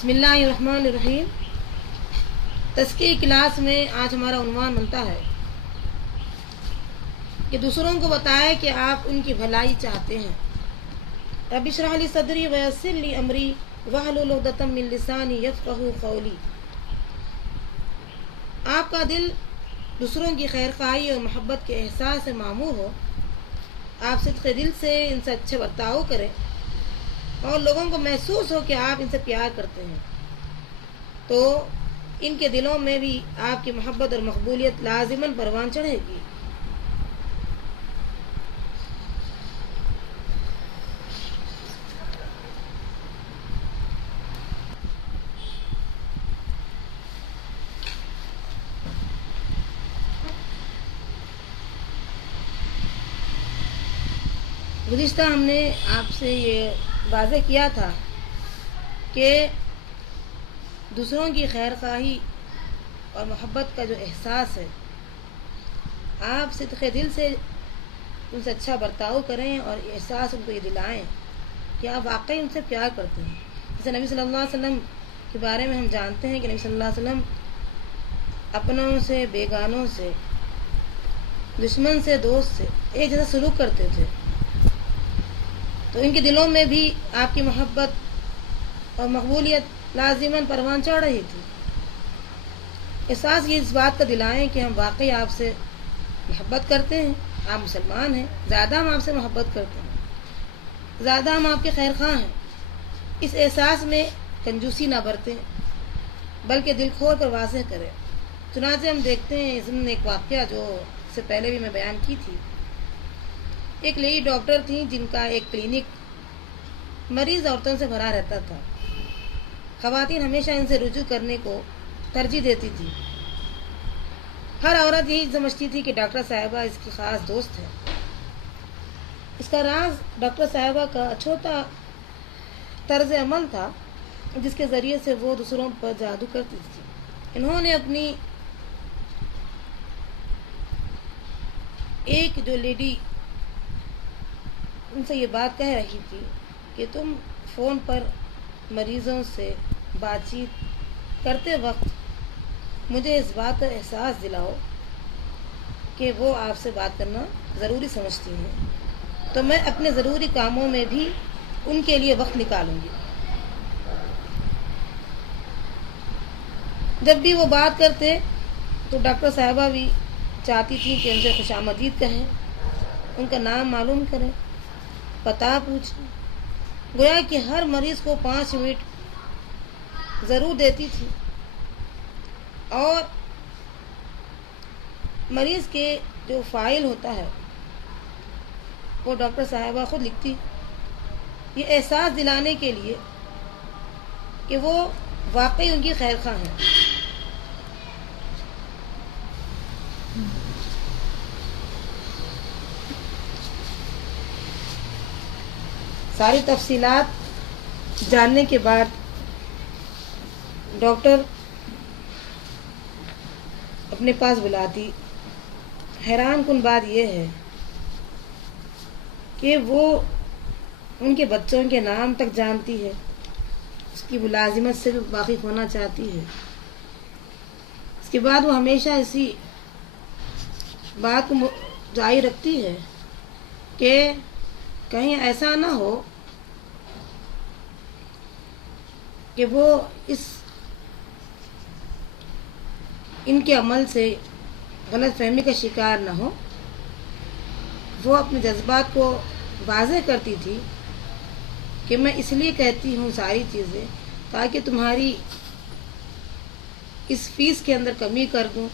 بسم اللہ الرحمن الرحیم۔ تزکیہ کلاس میں آج ہمارا عنوان بنتا ہے کہ دوسروں کو بتائیں کہ آپ ان کی بھلائی چاہتے ہیں۔ رب اشرح لی صدری ویسر لی امری واحلل عقدۃ من لسانی یفقہوا قولی۔ آپ کا دل دوسروں کی خیر خواہی اور محبت کے احساس سے معمور ہو، آپ صدق دل سے ان سے اچھا برتاؤ کریں اور لوگوں کو محسوس ہو کہ آپ ان سے پیار کرتے ہیں، تو ان کے دلوں میں بھی آپ کی محبت اور مقبولیت لازماً پروان چڑھے گی۔ گزشتہ ہم نے آپ سے یہ واضح کیا تھا کہ دوسروں کی خیر خواہی اور محبت کا جو احساس ہے، آپ صدق دل سے ان سے اچھا برتاؤ کریں اور یہ احساس ان کو یہ دلائیں کہ آپ واقعی ان سے پیار کرتے ہیں۔ جیسے نبی صلی اللہ علیہ وسلم کے بارے میں ہم جانتے ہیں کہ نبی صلی اللہ علیہ وسلم اپنوں سے، بیگانوں سے، دشمن سے، دوست سے ایک جیسا سلوک کرتے تھے، تو ان کے دلوں میں بھی آپ کی محبت اور مقبولیت لازماً پروان چڑھ رہی تھی۔ احساس یہ اس بات کا دلائیں کہ ہم واقعی آپ سے محبت کرتے ہیں، آپ مسلمان ہیں، زیادہ ہم آپ سے محبت کرتے ہیں، زیادہ ہم آپ کے خیر خواہ ہیں۔ اس احساس میں کنجوسی نہ برتیں بلکہ دل کھول کر واضح کریں۔ چنانچہ ہم دیکھتے ہیں ضمن ایک واقعہ جو اس سے پہلے بھی میں بیان کی تھی۔ ایک لیڈی ڈاکٹر تھیں جن کا ایک کلینک مریض عورتوں سے بھرا رہتا تھا۔ خواتین ہمیشہ ان سے رجوع کرنے کو ترجیح دیتی تھی۔ ہر عورت یہی سمجھتی تھی کہ ڈاکٹر صاحبہ اس کی خاص دوست ہے۔ اس کا راز ڈاکٹر صاحبہ کا چھوٹا طرز عمل تھا جس کے ذریعے سے وہ دوسروں پر جادو کرتی تھی۔ انہوں نے اپنی ایک جو لیڈی ان سے یہ بات کہہ رہی تھی کہ تم فون پر مریضوں سے بات چیت کرتے وقت مجھے اس بات کا احساس دلاؤ کہ وہ آپ سے بات کرنا ضروری سمجھتی ہیں، تو میں اپنے ضروری کاموں میں بھی ان کے لیے وقت نکالوں گی۔ جب بھی وہ بات کرتے تو ڈاکٹر صاحبہ بھی چاہتی تھیں کہ ان سے خوش آمدید کہیں، ان کا نام معلوم کریں، پتہ پوچھیں، گویا کہ ہر مریض کو 5 منٹ ضرور دیتی تھی۔ اور مریض کے جو فائل ہوتا ہے وہ ڈاکٹر صاحبہ خود لکھتی، یہ احساس دلانے کے لیے کہ وہ واقعی ان کی خیر خواہ ہیں۔ ساری تفصیلات جاننے کے بعد ڈاکٹر اپنے پاس بلاتی۔ حیران کن بات یہ ہے کہ وہ ان کے بچوں کے نام تک جانتی ہے، اس کی ملازمت سے بھی واقف ہونا چاہتی ہے۔ اس کے بعد وہ ہمیشہ اسی بات کو جاری رکھتی ہے کہ کہیں ایسا نہ ہو کہ وہ ان کے عمل سے غلط فہمی کا شکار نہ ہو۔ وہ اپنے جذبات کو واضح کرتی تھی کہ میں اس لیے کہتی ہوں ساری چیزیں تاکہ تمہاری اس فیس کے اندر کمی کر دوں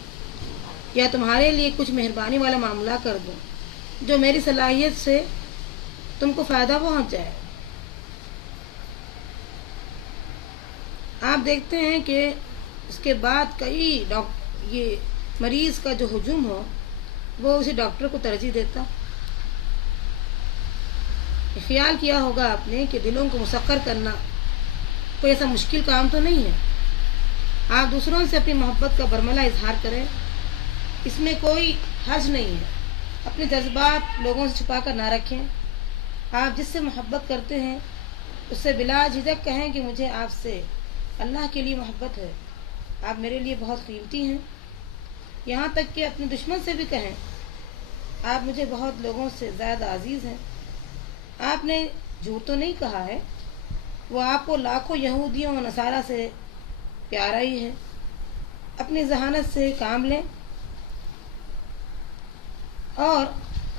یا تمہارے لیے کچھ مہربانی والا معاملہ کر دوں جو میری صلاحیت سے تم کو فائدہ پہنچ جائے۔ آپ دیکھتے ہیں کہ اس کے بعد کئی یہ مریض کا جو ہجوم ہو وہ اسی ڈاکٹر کو ترجیح دیتا۔ خیال کیا ہوگا آپ نے کہ دلوں کو مسخر کرنا کوئی ایسا مشکل کام تو نہیں ہے۔ آپ دوسروں سے اپنی محبت کا برملا اظہار کریں، اس میں کوئی حرج نہیں ہے۔ اپنے جذبات لوگوں سے چھپا کر نہ رکھیں۔ آپ جس سے محبت کرتے ہیں اس سے بلا جھجک کہیں کہ مجھے آپ سے اللہ کے لیے محبت ہے، آپ میرے لیے بہت قیمتی ہیں، یہاں تک کہ اپنے دشمن سے بھی کہیں آپ مجھے بہت لوگوں سے زیادہ عزیز ہیں۔ آپ نے جھوٹ تو نہیں کہا ہے، وہ آپ کو لاکھوں یہودیوں اور نصارہ سے پیارا ہی ہے۔ اپنی ذہانت سے کام لیں اور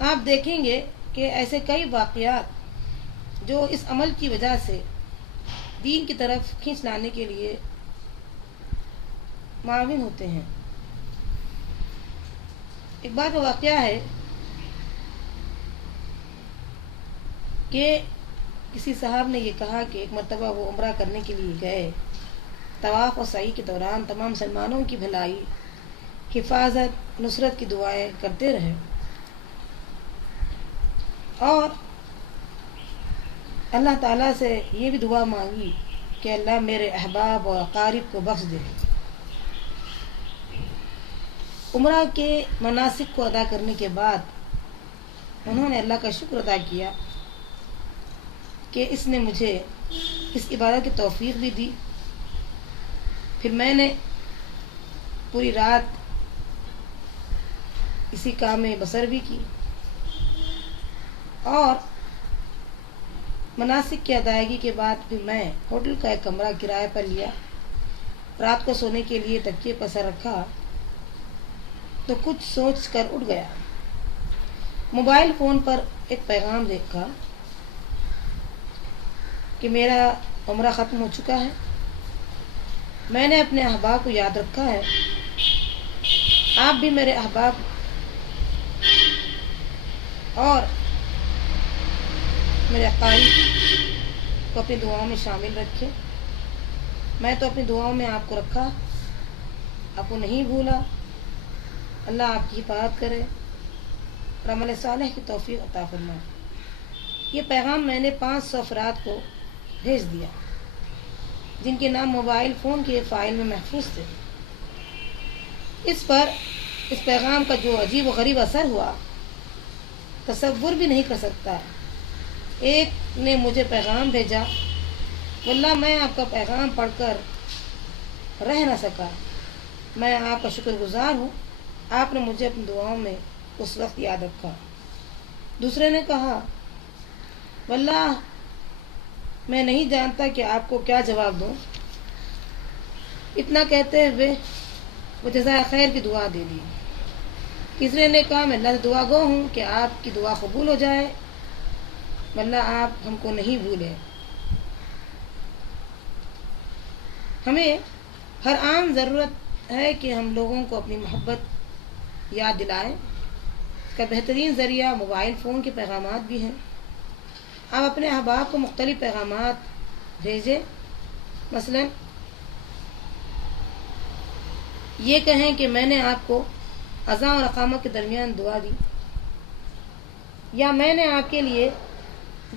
آپ دیکھیں گے کہ ایسے کئی واقعات جو اس عمل کی وجہ سے دین کی طرف کھینچ لانے کے لیے معاون ہوتے ہیں۔ ایک بار کا واقعہ ہے کہ کسی صاحب نے یہ کہا کہ ایک مرتبہ وہ عمرہ کرنے کے لیے گئے، طواف و سعی کے دوران تمام مسلمانوں کی بھلائی، حفاظت، نصرت کی دعائیں کرتے رہے اور اللہ تعالیٰ سے یہ بھی دعا مانگی کہ اللہ میرے احباب اور اقارب کو بخش دے۔ عمرہ کے مناسک کو ادا کرنے کے بعد انہوں نے اللہ کا شکر ادا کیا کہ اس نے مجھے اس عبادت کی توفیق بھی دی۔ پھر میں نے پوری رات اسی کام میں بسر بھی کی اور مناسک کی ادائیگی کے بعد پھر میں ہوٹل کا ایک کمرہ کرائے پر لیا۔ رات کو سونے کے لیے تکیے پر سر رکھا تو کچھ سوچ کر اٹھ گیا۔ موبائل فون پر ایک پیغام دیکھا کہ میرا عمرہ ختم ہو چکا ہے، میں نے اپنے احباب کو یاد رکھا ہے، آپ بھی میرے احباب اور میرے اقارب کو اپنی دعاؤں میں شامل رکھیں۔ میں تو اپنی دعاؤں میں آپ کو رکھا، آپ کو نہیں بھولا۔ اللہ آپ کی حفاظت کرے اور عمل صالح کی توفیق عطا فرمائے۔ یہ پیغام میں نے 500 افراد کو بھیج دیا جن کے نام موبائل فون کے فائل میں محفوظ تھے۔ اس پیغام کا جو عجیب و غریب اثر ہوا تصور بھی نہیں کر سکتا۔ ایک نے مجھے پیغام بھیجا، واللہ میں آپ کا پیغام پڑھ کر رہ نہ سکا، میں آپ کا شکر گزار ہوں، آپ نے مجھے اپنی دعاؤں میں اس وقت یاد رکھا۔ دوسرے نے کہا، واللہ میں نہیں جانتا کہ آپ کو کیا جواب دوں۔ اتنا کہتے ہوئے وہ جزائے خیر کی دعا دے دی۔ تیسرے نے کہا، میں اللہ سے دعا گو ہوں کہ آپ کی دعا قبول ہو جائے، واللہ آپ ہم کو نہیں بھولے۔ ہمیں ہر آن ضرورت ہے کہ ہم لوگوں کو اپنی محبت یاد دلائیں۔ اس کا بہترین ذریعہ موبائل فون کے پیغامات بھی ہیں۔ آپ اپنے احباب کو مختلف پیغامات بھیجیں، مثلا یہ کہیں کہ میں نے آپ کو اذان اور اقامت کے درمیان دعا دی، یا میں نے آپ کے لیے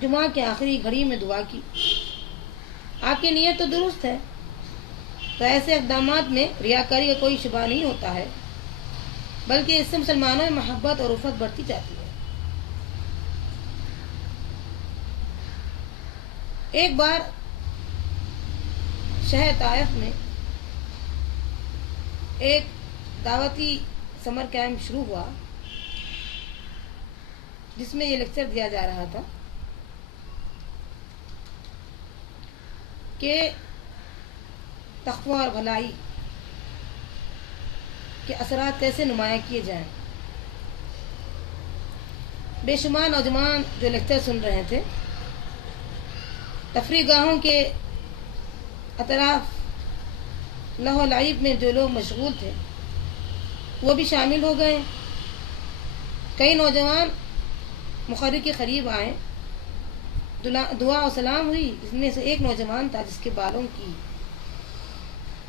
جمعہ کے آخری گھڑی میں دعا کی۔ آپ کی نیت تو درست ہے، تو ایسے اقدامات میں ریاکاری کا کوئی شبہ نہیں ہوتا ہے، بلکہ اس سے مسلمانوں میں محبت اور الفت بڑھتی جاتی ہے۔ ایک بار شہر طائف میں ایک دعوتی سمر کیمپ شروع ہوا جس میں یہ لیکچر دیا جا رہا تھا کہ تقوی اور بھلائی کے اثرات کیسے نمایاں کیے جائیں۔ بے شمار نوجوان جو لیکچر سن رہے تھے، تفریح گاہوں کے اطراف لہو و لعب میں جو لوگ مشغول تھے وہ بھی شامل ہو گئے۔ کئی نوجوان مقرر کے قریب آئے، دعا و سلام ہوئی۔ اس میں سے ایک نوجوان تھا جس کے بالوں کی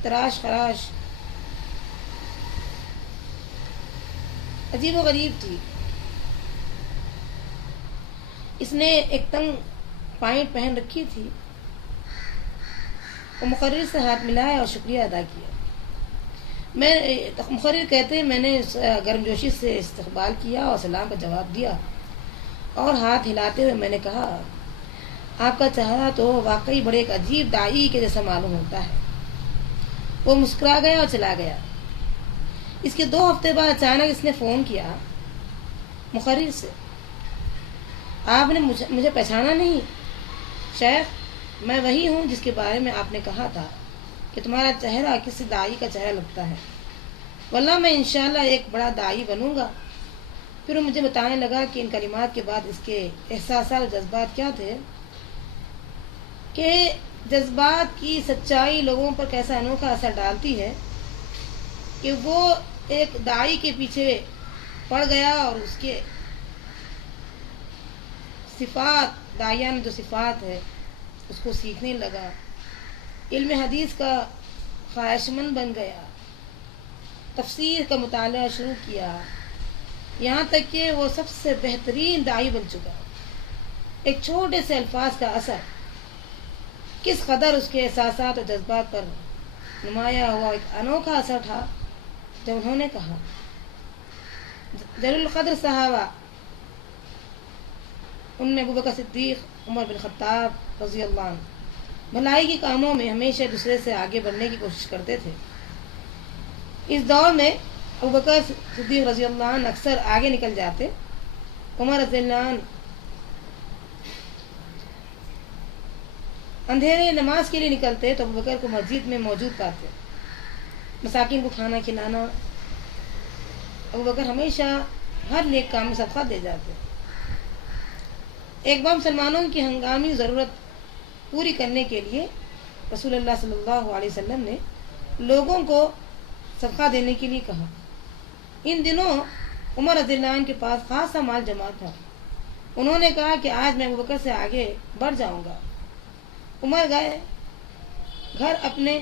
تراش خراش عجیب و غریب تھی۔ اس نے ایک تنگ پائنٹ پہن رکھی تھی۔ وہ مقرر سے ہاتھ ملایا اور شکریہ ادا کیا۔ مقرر کہتے ہیں، میں نے گرمجوشی سے استقبال کیا اور سلام کا جواب دیا، اور ہاتھ ہلاتے ہوئے میں نے کہا، آپ کا چہرہ تو واقعی بڑے ایک عجیب داعی کے جیسا معلوم ہوتا ہے۔ وہ مسکرا گیا اور چلا گیا۔ اس کے 2 ہفتے بعد اچانک اس نے فون کیا مقرر سے، آپ نے مجھے پہچانا نہیں؟ شیخ، میں وہی ہوں جس کے بارے میں آپ نے کہا تھا کہ تمہارا چہرہ کسی دائی کا چہرہ لگتا ہے، واللہ میں انشاءاللہ ایک بڑا دائی بنوں گا۔ پھر وہ مجھے بتانے لگا کہ ان کلمات کے بعد اس کے احساسات اور جذبات کیا تھے، کہ جذبات کی سچائی لوگوں پر کیسا انوکھا اثر ڈالتی ہے کہ وہ ایک دائی کے پیچھے پڑ گیا اور اس کے صفات، داعیہ میں جو صفات ہے اس کو سیکھنے لگا، علم حدیث کا خواہش مند بن گیا، تفسیر کا مطالعہ شروع کیا، یہاں تک کہ وہ سب سے بہترین داعی بن چکا۔ ایک چھوٹے سے الفاظ کا اثر کس قدر اس کے احساسات اور جذبات پر نمایاں ہوا، ایک انوکھا اثر تھا جب انہوں نے کہا، جلیل القدر صحابہ ان میں ابوبکر صدیق، عمر بن خطاب رضی اللہ عنہ بھلائی کے کاموں میں ہمیشہ دوسرے سے آگے بڑھنے کی کوشش کرتے تھے۔ اس دور میں ابوبکر صدیق رضی اللہ عنہ اکثر آگے نکل جاتے، عمر رضی اللہ عنہ اندھیرے نماز کے لیے نکلتے تو ابوبکر کو مسجد میں موجود پاتے، مساکین کو کھانا کھلانا۔ ابوبکر ہمیشہ ہر نیک کام میں صدقہ دے جاتے۔ ایک بار مسلمانوں کی ہنگامی ضرورت پوری کرنے کے لیے رسول اللہ صلی اللہ علیہ وسلم نے لوگوں کو صدقہ دینے کے لیے کہا۔ ان دنوں عمر رضی اللہ عنہ کے پاس خاصا مال جمع تھا۔ انہوں نے کہا کہ آج میں ابوبکر سے آگے بڑھ جاؤں گا۔ عمر گئے گھر اپنے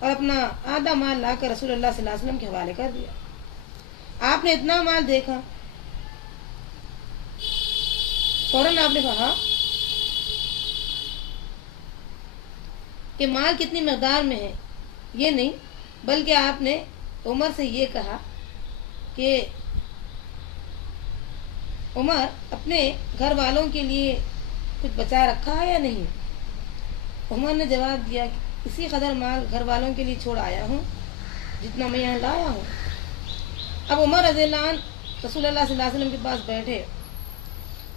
اور اپنا آدھا مال لا کر رسول اللہ صلی اللہ علیہ وسلم کے حوالے کر دیا۔ آپ نے اتنا مال دیکھا، فوراً آپ نے کہا کہ مال کتنی مقدار میں ہے، یہ نہیں بلکہ آپ نے عمر سے یہ کہا کہ عمر اپنے گھر والوں کے لیے کچھ بچا رکھا ہے یا نہیں؟ عمر نے جواب دیا کہ اسی قدر مال گھر والوں کے لیے چھوڑ آیا ہوں جتنا میں یہاں لایا ہوں۔ اب عمر رضی اللہ عنہ رسول اللہ صلی اللہ علیہ وسلم کے پاس بیٹھے،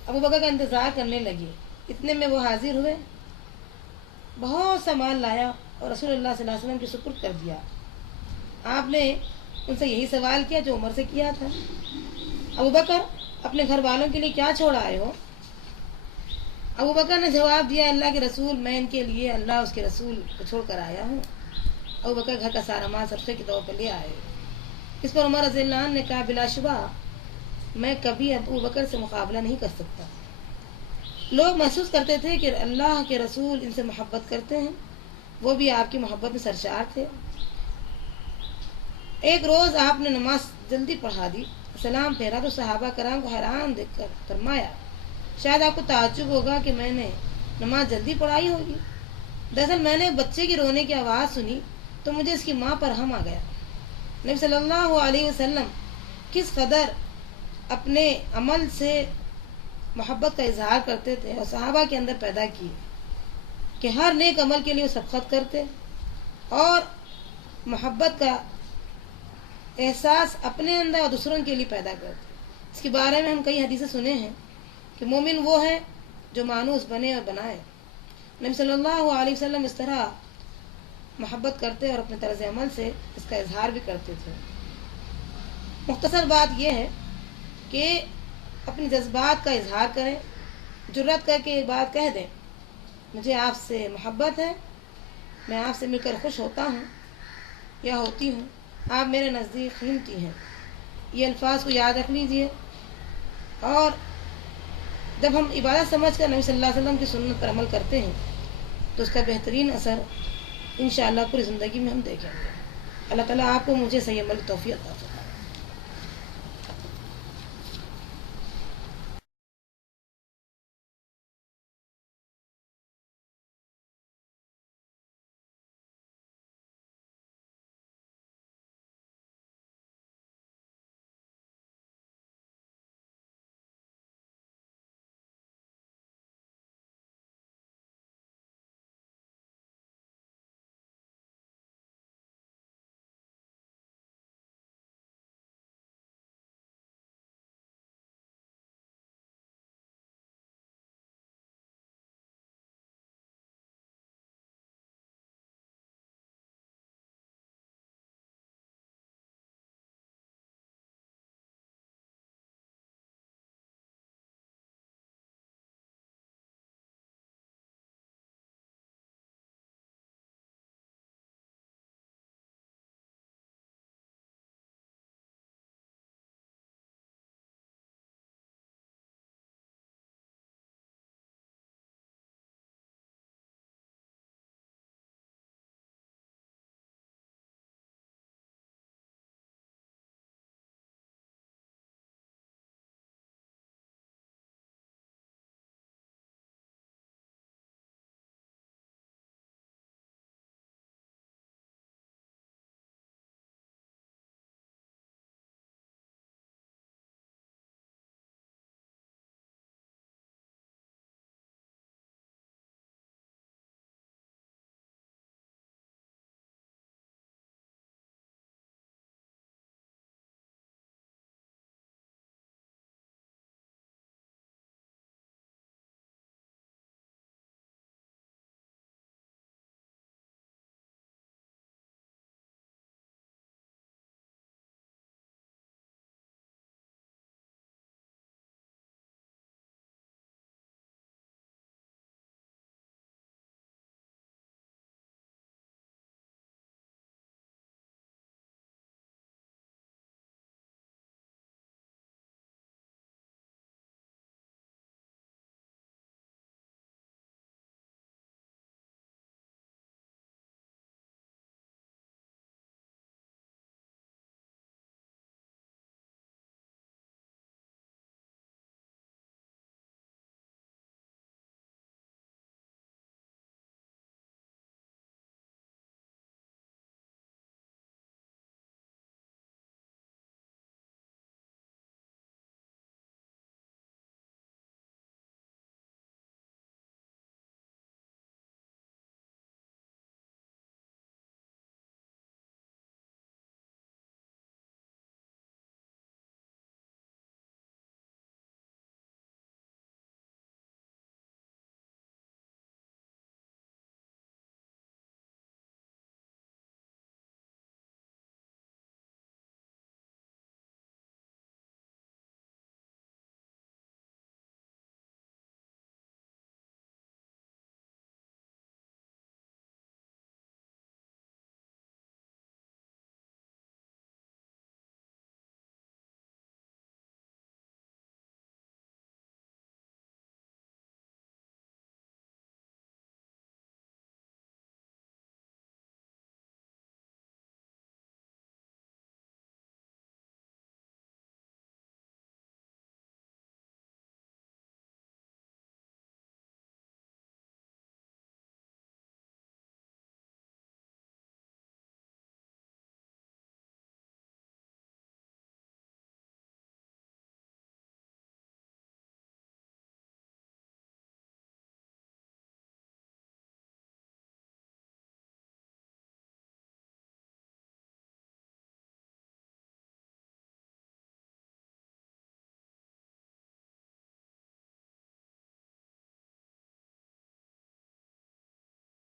ابوبکر کا انتظار کرنے لگے۔ اتنے میں وہ حاضر ہوئے، بہت سا مال لایا اور رسول اللہ صلی اللہ علیہ وسلم کے سپرد کر دیا۔ آپ نے ان سے یہی سوال کیا جو عمر سے کیا تھا، ابوبکر اپنے گھر والوں کے لیے کیا چھوڑ آئے ہو؟ ابوبکر نے جواب دیا، اللہ کے رسول، میں ان کے لیے اللہ اس کے رسول کو چھوڑ کر آیا ہوں۔ ابوبکر گھر کا سارا مال صدقے کے طور پر لے آئے۔ اس پر عمر رضی اللہ عنہ نے کہا، بلا شبہ میں کبھی ابوبکر سے مقابلہ نہیں کر سکتا۔ لوگ محسوس کرتے تھے کہ اللہ کے رسول ان سے محبت کرتے ہیں، وہ بھی آپ کی محبت میں سرشار تھے۔ ایک روز آپ نے نماز جلدی پڑھا دی، سلام پھیرا تو صحابہ کرام کو حیران دیکھ کر فرمایا، شاید آپ کو تعجب ہوگا کہ میں نے نماز جلدی پڑھائی ہوگی۔ دراصل میں نے بچے کی رونے کی آواز سنی تو مجھے اس کی ماں پر رحم آ گیا۔ نبی صلی اللہ علیہ وسلم کس قدر اپنے عمل سے محبت کا اظہار کرتے تھے اور صحابہ کے اندر پیدا کیے کہ ہر نیک عمل کے لیے وہ سبقت کرتے اور محبت کا احساس اپنے اندر اور دوسروں کے لیے پیدا کرتے۔ اس کے بارے میں ہم کئی حدیثیں سنے ہیں کہ مومن وہ ہے جو مانوس بنے اور بنائے۔ نبی صلی اللہ علیہ وسلم اس طرح محبت کرتے اور اپنے طرز عمل سے اس کا اظہار بھی کرتے تھے۔ مختصر بات یہ ہے کہ اپنے جذبات کا اظہار کریں، جرأت کر کے ایک بات کہہ دیں، مجھے آپ سے محبت ہے، میں آپ سے مل کر خوش ہوتا ہوں یا ہوتی ہوں، آپ میرے نزدیک قیمتی ہیں۔ یہ الفاظ کو یاد رکھ لیجئے، اور جب ہم عبادت سمجھ کر نبی صلی اللہ علیہ وسلم کی سنت پر عمل کرتے ہیں تو اس کا بہترین اثر انشاءاللہ پوری زندگی میں ہم دیکھیں گے۔ اللہ تعالیٰ آپ کو مجھے صحیح عمل کی توفیق عطا فرمائے۔